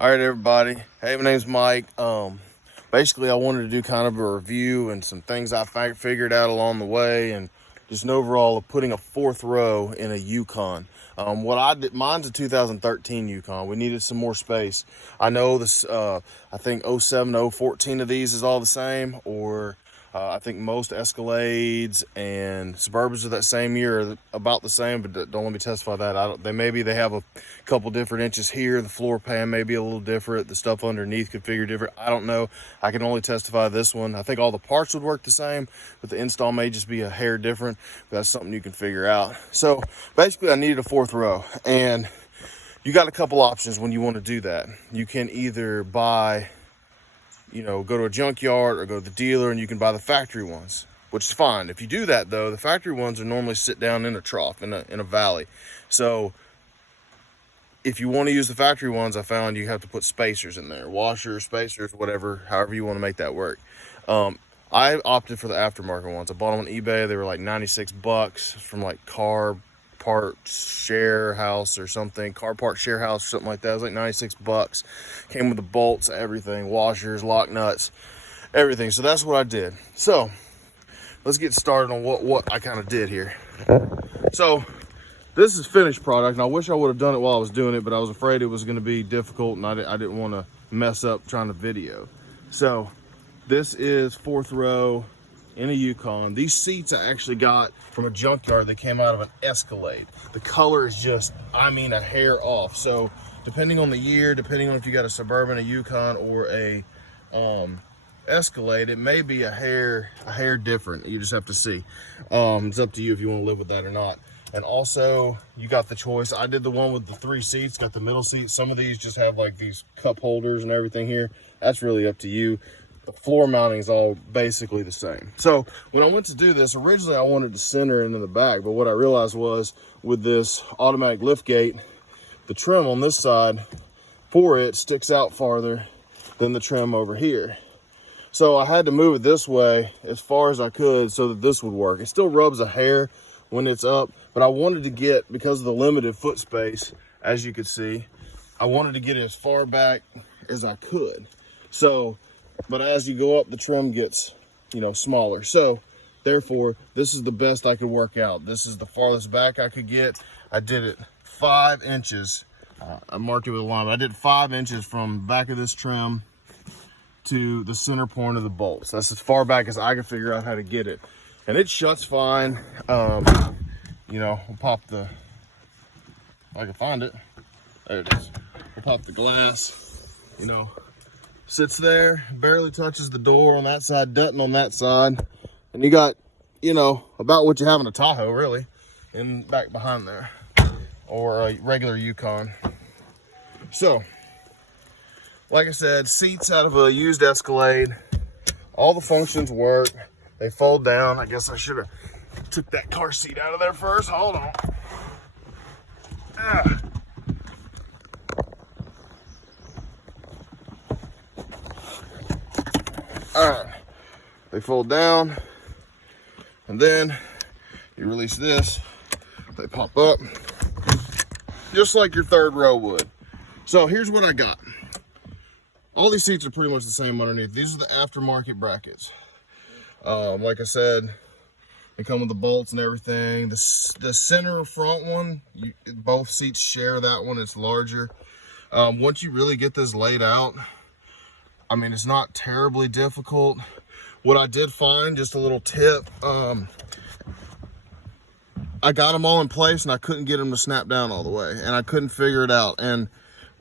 All right, everybody. Hey, my name's Mike. Basically, I wanted to do kind of a review and some things I figured out along the way, and just an overall of putting a fourth row in a Yukon. What I did, mine's a 2013 Yukon. We needed some more space. I know this. I think 07 to 014 of these is all the same, or I think most Escalades and Suburbans of that same year are about the same, but don't let me testify that. They have a couple different inches here. The floor pan may be a little different. The stuff underneath could figure different. I don't know. I can only testify this one. I think all the parts would work the same, but the install may just be a hair different. But that's something you can figure out. So basically, I needed a fourth row, and you got a couple options when you want to do that. You can either buy, go to a junkyard or go to the dealer and you can buy the factory ones, which is fine. If you do that though, the factory ones are normally sit down in a trough, in a valley. So if you want to use the factory ones, I found you have to put spacers in there, washers, spacers, whatever, however you want to make that work. I opted for the aftermarket ones. I bought them on eBay. They were like $96 from like car part share house or something, car part share house or something like that. It was like $96. Came with the bolts, everything, washers, lock nuts, everything. So that's what I did. So let's get started on what I kind of did here. So this is finished product, and I wish I would have done it while I was doing it, but I was afraid it was going to be difficult, and I didn't want to mess up trying to video. So this is fourth row in a Yukon. These seats I actually got from a junkyard that came out of an Escalade. The color is just, a hair off. So depending on the year, depending on if you got a Suburban, a Yukon, or a Escalade, it may be a hair different. You just have to see. It's up to you if you want to live with that or not. And also, you got the choice. I did the one with the 3 seats, got the middle seat. Some of these just have like these cup holders and everything here. That's really up to you. The floor mounting is all basically the same. So when I went to do this, originally I wanted to center it in the back, but what I realized was with this automatic lift gate, the trim on this side for it sticks out farther than the trim over here. So I had to move it this way as far as I could so that this would work. It still rubs a hair when it's up, but I wanted to get, because of the limited foot space, as you could see, I wanted to get it as far back as I could. So, but as you go up, the trim gets, smaller. So therefore, this is the best I could work out. This is the farthest back I could get. I did it 5 inches. I marked it with a line. I did 5 inches from the back of this trim to the center point of the bolts. That's as far back as I could figure out how to get it. And it shuts fine. We'll pop the, if I can find it. There it is. We'll pop the glass, sits there, barely touches the door on that side, doesn't on that side. And you got, about what you have in a Tahoe, really, in back behind there, or a regular Yukon. So, like I said, seats out of a used Escalade. All the functions work. They fold down. I guess I should have took that car seat out of there first. Hold on. All right, they fold down, and then you release this, they pop up, just like your third row would. So here's what I got. All these seats are pretty much the same underneath. These are the aftermarket brackets. Like I said, they come with the bolts and everything. The center front one, both seats share that one. It's larger. Once you really get this laid out, it's not terribly difficult. What I did find, just a little tip, I got them all in place and I couldn't get them to snap down all the way, and I couldn't figure it out. And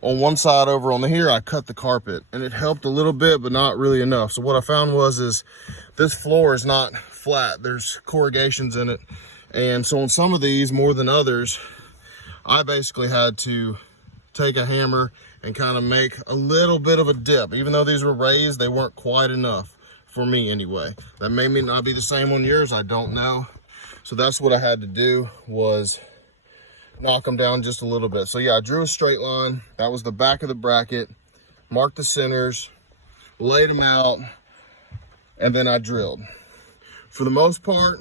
on one side over on here, I cut the carpet, and it helped a little bit, but not really enough. So what I found is this floor is not flat. There's corrugations in it. And so on some of these, more than others, I basically had to take a hammer and kind of make a little bit of a dip. Even though these were raised, they weren't quite enough for me anyway. That may not be the same on yours, I don't know. So that's what I had to do, was knock them down just a little bit. So yeah, I drew a straight line. That was the back of the bracket, marked the centers, laid them out, and then I drilled. For the most part,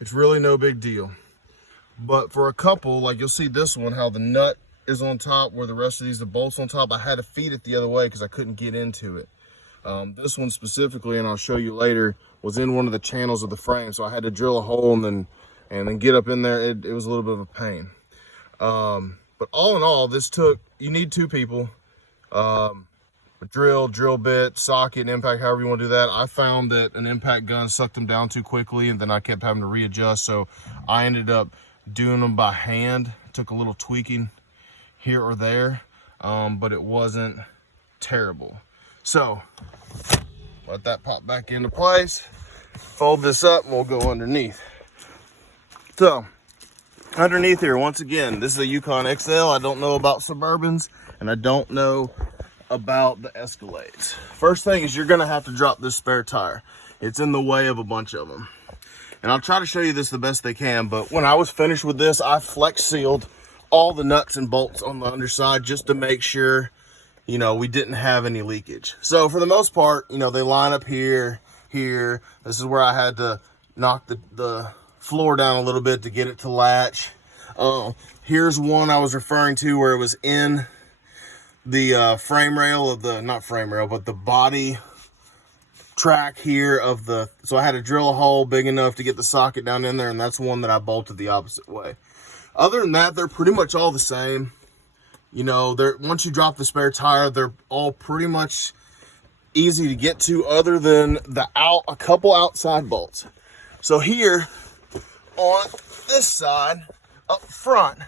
it's really no big deal. But for a couple, like you'll see this one, how the nut is on top where the rest of these, the bolts on top. I had to feed it the other way because I couldn't get into it. This one specifically, and I'll show you later, was in one of the channels of the frame, so I had to drill a hole and then get up in there. It was a little bit of a pain. But all in all, this took, you need 2 people. A drill bit, socket, impact, however you want to do that. I found that an impact gun sucked them down too quickly, and then I kept having to readjust, so I ended up doing them by hand. It took a little tweaking here or there, but it wasn't terrible. So let that pop back into place, fold this up, and we'll go underneath. So underneath here, once again, this is a Yukon XL. I don't know about Suburbans, and I don't know about the Escalades. First thing is you're gonna have to drop this spare tire. It's in the way of a bunch of them. And I'll try to show you this the best they can, but when I was finished with this, I flex sealed all the nuts and bolts on the underside just to make sure, you know, we didn't have any leakage. So for the most part, you know, they line up here. This is where I had to knock the floor down a little bit to get it to latch. Here's one I was referring to where it was in the frame rail of the, not frame rail, but the body track here of the, so I had to drill a hole big enough to get the socket down in there, and that's one that I bolted the opposite way. Other than that, they're pretty much all the same. You know, they're, once you drop the spare tire, they're all pretty much easy to get to, other than a couple outside bolts. So here on this side up front,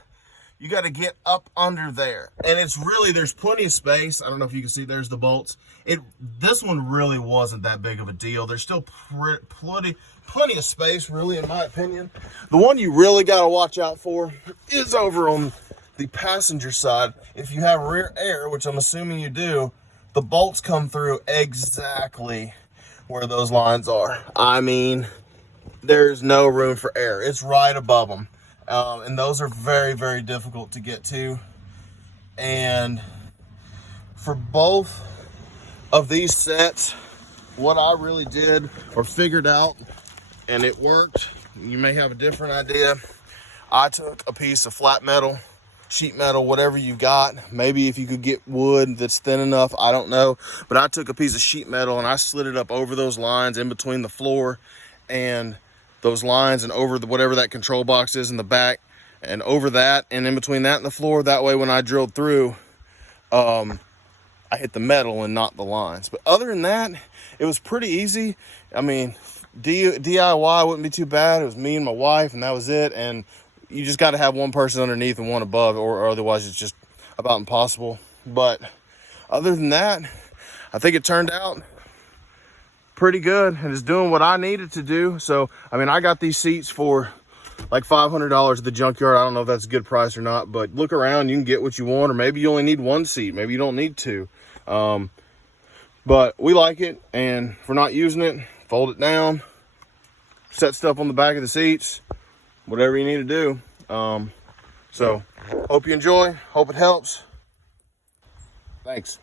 you got to get up under there, and it's really, there's plenty of space. I don't know if you can see, there's the bolts. This one really wasn't that big of a deal. There's still plenty of space, really, in my opinion. The one you really got to watch out for is over on the passenger side. If you have rear air, which I'm assuming you do, the bolts come through exactly where those lines are. I mean, there's no room for air. It's right above them. And those are very, very difficult to get to. And for both of these sets, what I really did or figured out, and it worked, you may have a different idea, I took a piece of flat metal, sheet metal, whatever you got. Maybe if you could get wood that's thin enough, I don't know. But I took a piece of sheet metal and I slid it up over those lines in between the floor and those lines, and over the whatever that control box is in the back, and over that, and in between that and the floor. That way when I drilled through, I hit the metal and not the lines. But other than that, it was pretty easy. I mean, DIY wouldn't be too bad. It was me and my wife, and that was it. And you just got to have one person underneath and one above, or otherwise it's just about impossible. But other than that, I think it turned out pretty good, and it's doing what I needed to do. So, I mean, I got these seats for like $500 at the junkyard. I don't know if that's a good price or not, but look around, you can get what you want, or maybe you only need one seat. Maybe you don't need two. But we like it, and if we're not using it, fold it down, set stuff on the back of the seats, whatever you need to do. So hope you enjoy, hope it helps. Thanks.